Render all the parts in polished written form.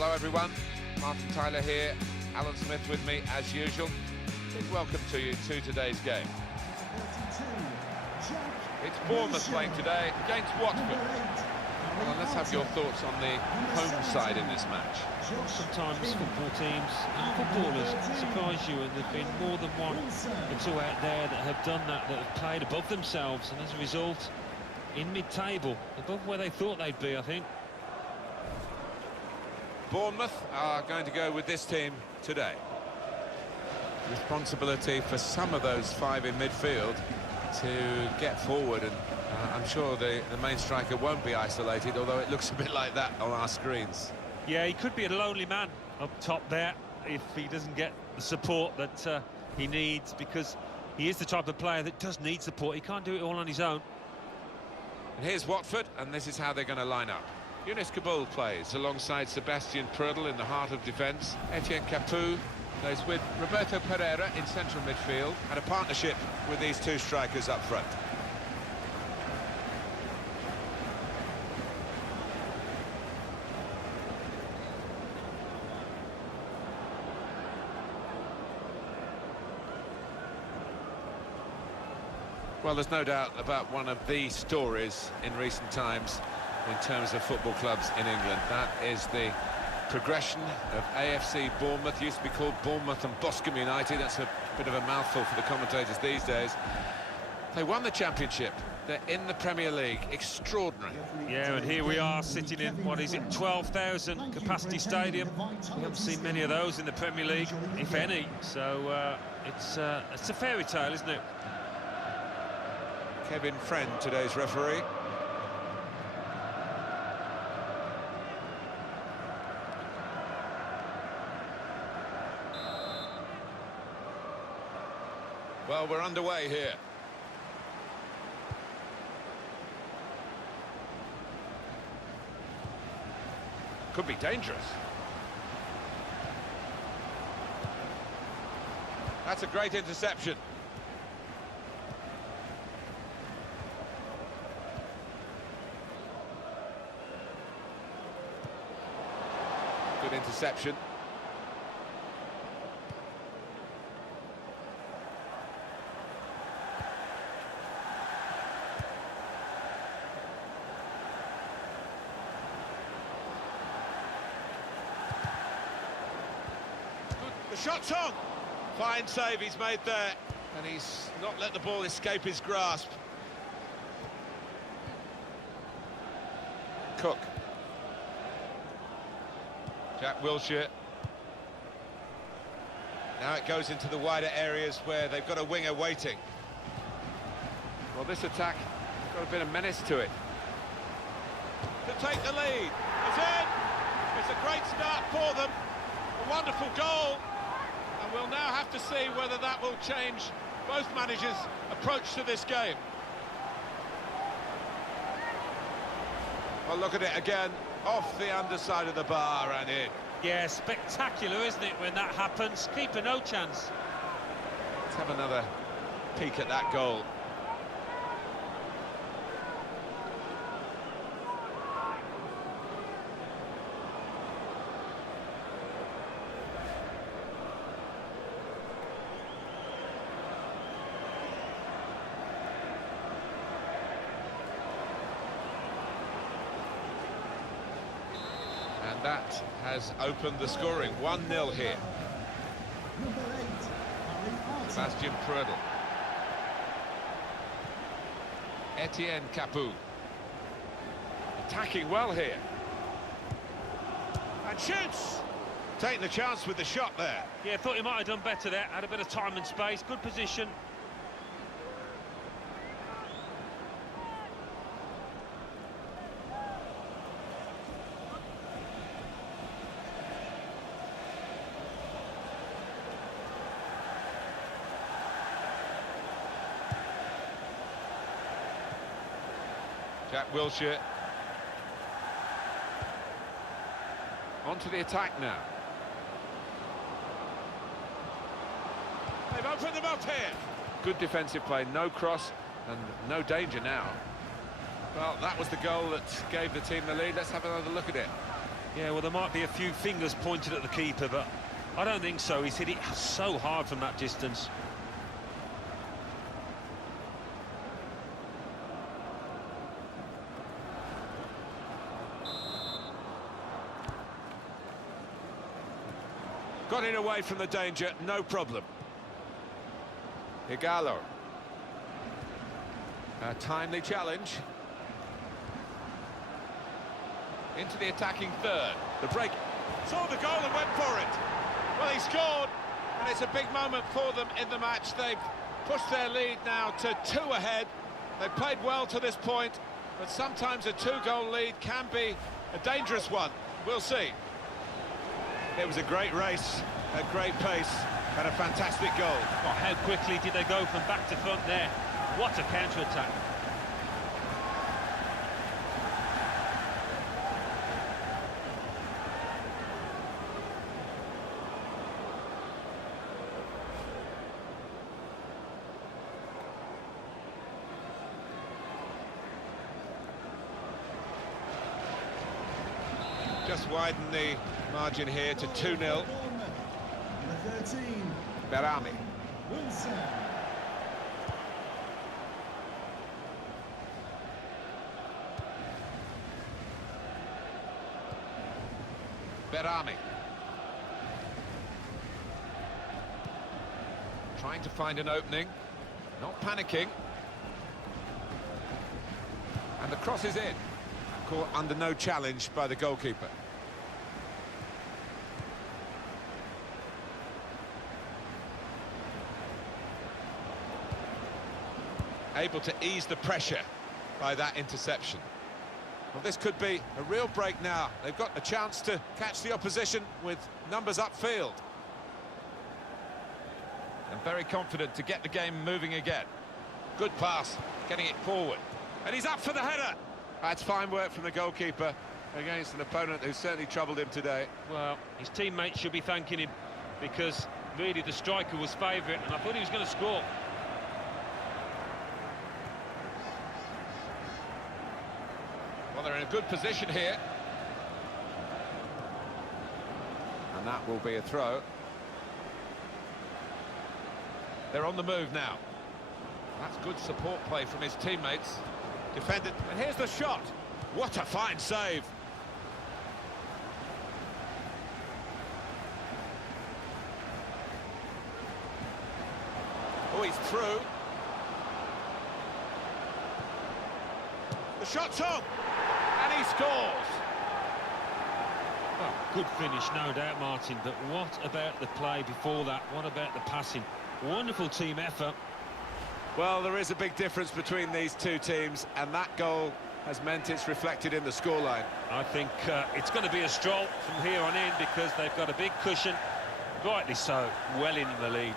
Hello everyone, Martin Tyler here, Alan Smith with me as usual. Big welcome to you to today's game. It's Bournemouth playing today against Watford. Well, let's have your thoughts on the home side in this match. Sometimes football teams and footballers surprise you, and there have been more than one or two out there that have done that have played above themselves, and as a result, in mid-table, above where they thought they'd be, I think. Bournemouth are going to go with this team today. Responsibility for some of those five in midfield to get forward, and I'm sure the main striker won't be isolated, although it looks a bit like that on our screens. Yeah, he could be a lonely man up top there if he doesn't get the support that he needs, because he is the type of player that does need support. He can't do it all on his own. And here's Watford, and this is how they're going to line up. Younes Kaboul plays alongside Sebastian Prödl in the heart of defence. Etienne Capoue plays with Roberto Pereira in central midfield, and a partnership with these two strikers up front. Well, there's no doubt about one of the stories in recent times in terms of football clubs in England. That is the progression of AFC Bournemouth. Used to be called Bournemouth and Boscombe United. That's a bit of a mouthful for the commentators these days. They won the championship. They're in the Premier League. Extraordinary. Yeah, and here we are sitting in, what is it, 12,000 capacity stadium. We haven't seen many of those in the Premier League, if any. So it's a fairy tale, isn't it? Kevin Friend, today's referee. Well, we're underway here. Could be dangerous. That's a great interception. Good interception. The shot's on. Fine save he's made there, and he's not let the ball escape his grasp. Cook. Jack Wilshere. Now it goes into the wider areas where they've got a winger waiting. Well, this attack has got a bit of menace to it. To take the lead. It's in! It's a great start for them. A wonderful goal. And we'll now have to see whether that will change both managers' approach to this game. Well, look at it again. Off the underside of the bar and in. Yeah, spectacular, isn't it, when that happens? Keeper, no chance. Let's have another peek at that goal. And that has opened the scoring. 1-0 here. Sebastian Prödl. Etienne Capoue. Attacking well here. And shoots! Taking the chance with the shot there. Yeah, thought he might have done better there. Had a bit of time and space. Good position. Jack Wilshere. On to the attack now. They've opened them up here. Good defensive play, no cross and no danger now. Well, that was the goal that gave the team the lead. Let's have another look at it. Yeah, well, there might be a few fingers pointed at the keeper, but I don't think so. He's hit it so hard from that distance. Got it away from the danger, no problem. Igalo. A timely challenge. Into the attacking third. The break. Saw the goal and went for it. Well, he scored, and it's a big moment for them in the match. They've pushed their lead now to 2 ahead. They've played well to this point, but sometimes a 2-goal lead can be a dangerous one. We'll see. It was a great race, a great pace, and a fantastic goal. Oh, how quickly did they go from back to front there? What a counter-attack. Just widen the margin here to 2-0. Number 13. Berami. Wilson. Berami. Trying to find an opening. Not panicking. And the cross is in. Caught under no challenge by the goalkeeper. Able to ease the pressure by that interception. Well, this could be a real break now. They've got a chance to catch the opposition with numbers upfield. And very confident to get the game moving again. Good pass, getting it forward. And he's up for the header. That's fine work from the goalkeeper against an opponent who certainly troubled him today. Well, his teammates should be thanking him, because really the striker was favourite, and I thought he was going to score. Well, they're in a good position here. And that will be a throw. They're on the move now. That's good support play from his teammates. Defended, and here's the shot. What a fine save. Oh, he's through. The shot's on, and he scores. Well, good finish, no doubt, Martin, but what about the play before that? What about the passing? Wonderful team effort. Well, there is a big difference between these two teams, and that goal has meant it's reflected in the scoreline. I think it's going to be a stroll from here on in, because they've got a big cushion, rightly so, well in the lead.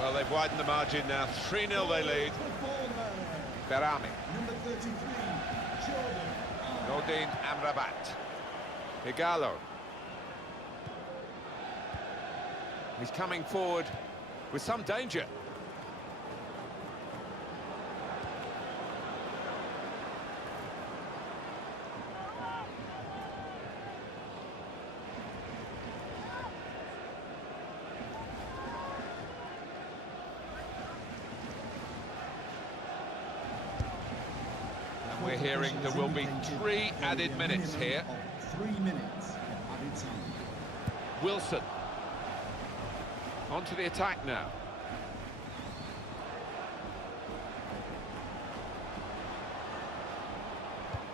Well, they've widened the margin now. 3-0 they lead. Berami. Number 33. Jordan. Nordin Amrabat. Igalo. He's coming forward with some danger. We're hearing there will be 3 added minutes here. 3 minutes added time. Wilson. On to the attack now.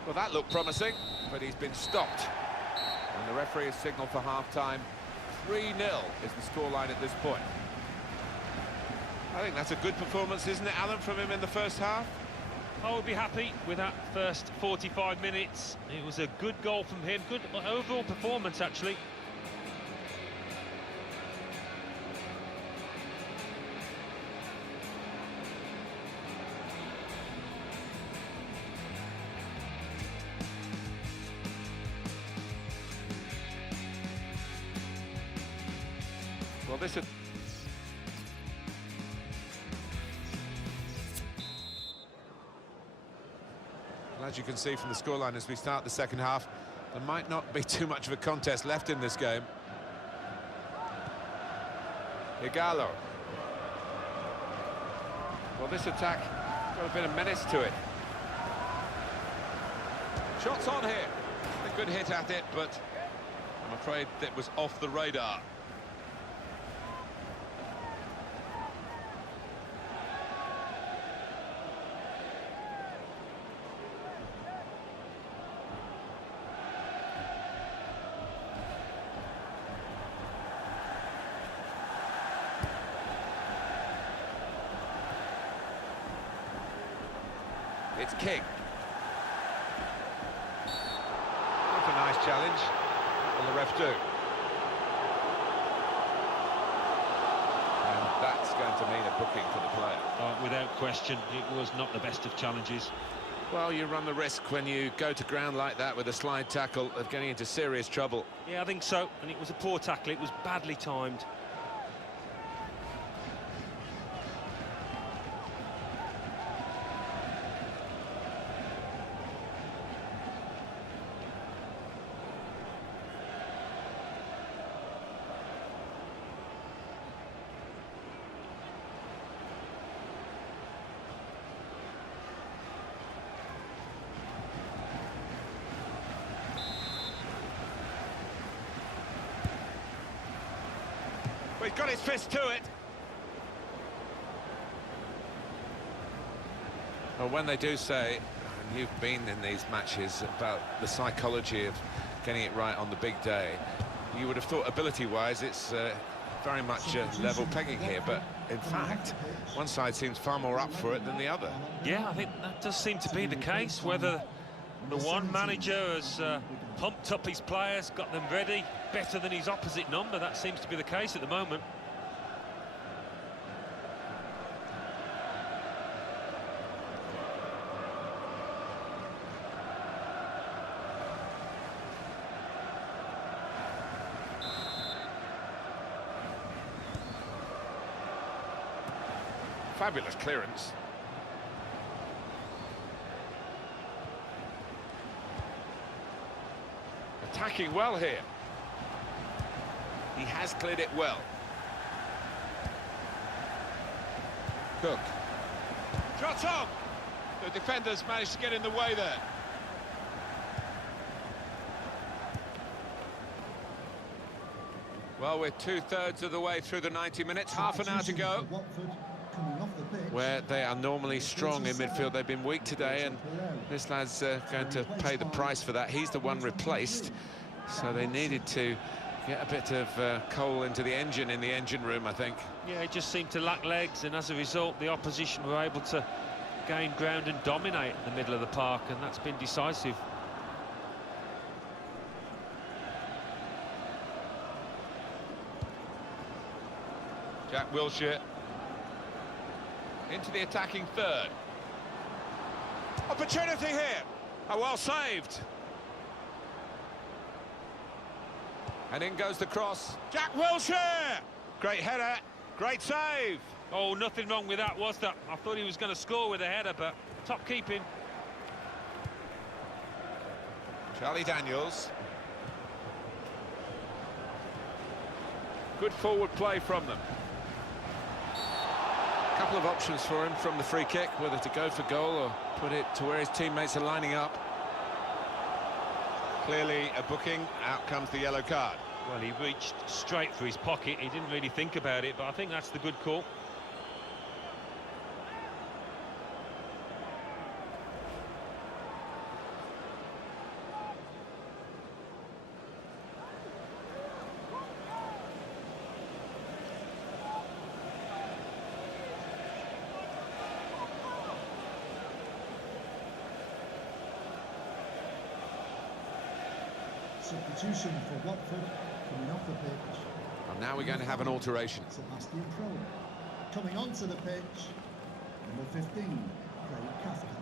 Well, that looked promising, but he's been stopped. And the referee has signalled for half-time. 3-0 is the scoreline at this point. I think that's a good performance, isn't it, Alan, from him in the first half? I would be happy with that first 45 minutes. It was a good goal from him, good overall performance, actually. Well, this is... As you can see from the scoreline as we start the second half, there might not be too much of a contest left in this game. Igalo. Well, this attack got a bit of menace to it. Shots on here. A good hit at it, but I'm afraid that was off the radar. It's King. That's a nice challenge. What will the ref do? And that's going to mean a booking for the player. Without question, it was not the best of challenges. Well, you run the risk when you go to ground like that with a slide tackle of getting into serious trouble. Yeah, I think so. And it was a poor tackle. It was badly timed. Well, he's got his fist to it. Well, when they do say, and you've been in these matches, about the psychology of getting it right on the big day, you would have thought ability-wise it's very much level pegging here, but in fact, one side seems far more up for it than the other. Yeah, I think that does seem to be the case. Whether the one manager has pumped up his players, got them ready, better than his opposite number, that seems to be the case at the moment. Fabulous clearance. Attacking well here. He has cleared it well. Cook. Shot on! The defenders managed to get in the way there. Well, we're two-thirds of the way through the 90 minutes, half an hour to go. Where they are normally strong in midfield, they've been weak today, and this lad's going to pay the price for that. He's the one replaced, so they needed to get a bit of coal into the engine in the engine room, I think. Yeah, it just seemed to lack legs, and as a result, the opposition were able to gain ground and dominate in the middle of the park, and that's been decisive. Jack Wilshere into the attacking third. Opportunity here. Oh, well saved. And in goes the cross. Jack Wilshere! Great header, great save. Oh, nothing wrong with that, was there? I thought he was going to score with a header, but top keeping. Charlie Daniels. Good forward play from them. Couple of options for him from the free kick, whether to go for goal or put it to where his teammates are lining up. Clearly a booking, out comes the yellow card. Well, he reached straight for his pocket, he didn't really think about it, but I think that's the good call. Substitution for Watford coming off the pitch. And now we're going to have an alteration. Sebastian Pro. Coming onto the pitch, number 15, Craig Cathcart.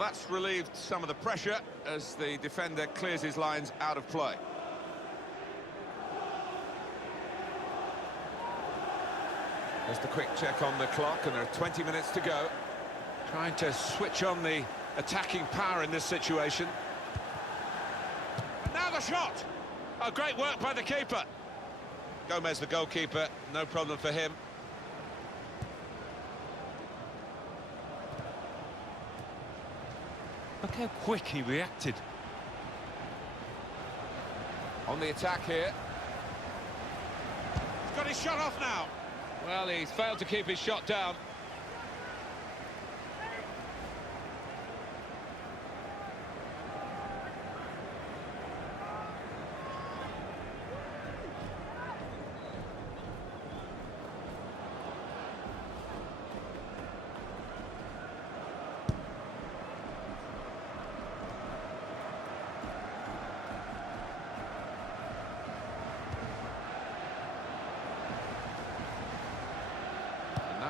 That's relieved some of the pressure as the defender clears his lines out of play. Just a quick check on the clock, and there are 20 minutes to go. Trying to switch on the attacking power in this situation. And now the shot! Oh, great work by the keeper. Gomez, the goalkeeper, no problem for him. Look how quick he reacted. On the attack here. He's got his shot off now. Well, he's failed to keep his shot down.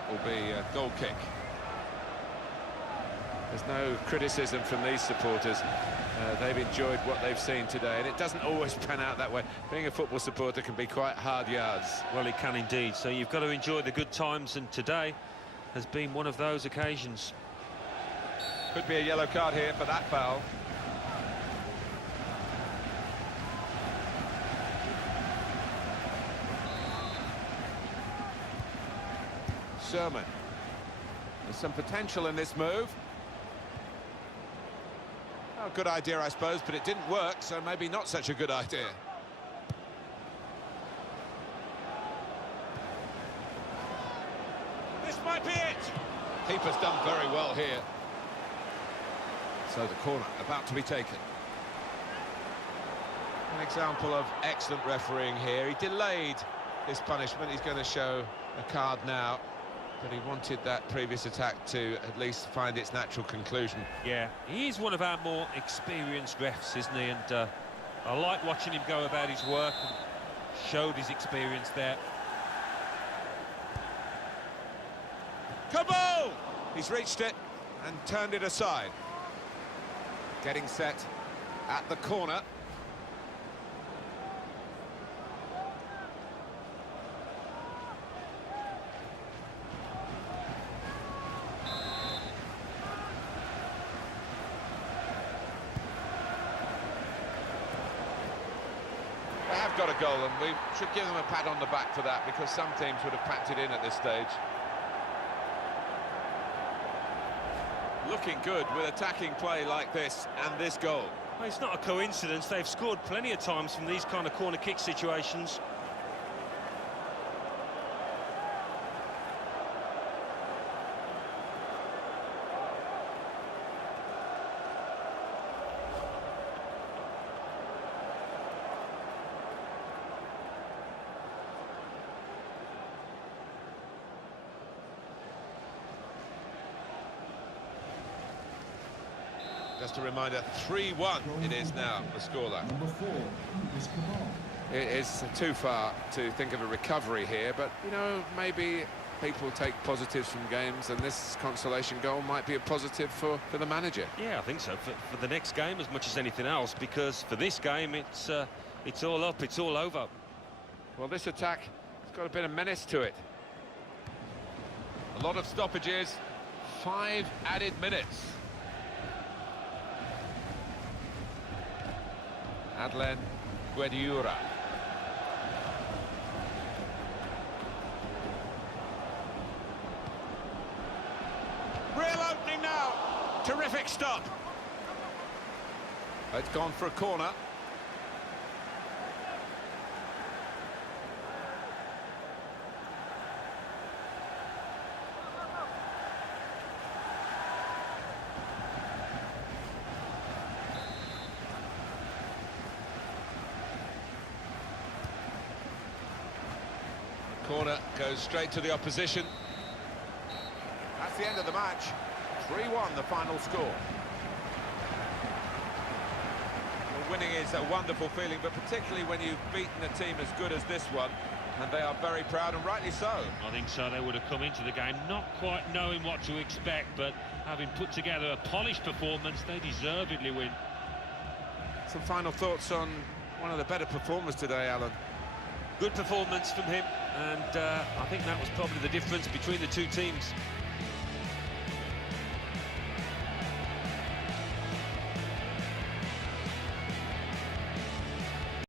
Will be a goal kick. There's no criticism from these supporters. They've enjoyed what they've seen today, and it doesn't always pan out that way. Being a football supporter can be quite hard yards. Well, it can indeed. So you've got to enjoy the good times, and today has been one of those occasions. Could be a yellow card here for that foul. Sermon. There's some potential in this move. Oh, good idea, I suppose, but it didn't work, so maybe not such a good idea. This might be it. Keeper's done very well here. So the corner about to be taken. An example of excellent refereeing here. He delayed his punishment. He's going to show a card now. But he wanted that previous attack to at least find its natural conclusion. Yeah, he is one of our more experienced refs, isn't he? And I like watching him go about his work and showed his experience there. Kaboom! He's reached it and turned it aside. Getting set at the corner. They have got a goal, and we should give them a pat on the back for that, because some teams would have packed it in at this stage. Looking good with attacking play like this and this goal. Well, it's not a coincidence. They've scored plenty of times from these kind of corner kick situations. Just a reminder, 3-1 it is now, the scoreline. Number 4 is Kamal. It is too far to think of a recovery here, but, you know, maybe people take positives from games, and this consolation goal might be a positive for the manager. Yeah, I think so, for the next game as much as anything else, because for this game, it's all up, it's all over. Well, this attack has got a bit of menace to it. A lot of stoppages, 5 added minutes. Adlen Guediura. Real opening now. Terrific stop. It's gone for a corner. Corner goes straight to the opposition. That's the end of the match. 3-1 the final score. Well, winning is a wonderful feeling, but particularly when you've beaten a team as good as this one, And they are very proud, and rightly so. I think so. They would have come into the game not quite knowing what to expect, but having put together a polished performance, they deservedly win. Some final thoughts on one of the better performers today, Alan? Good performance from him, and I think that was probably the difference between the two teams.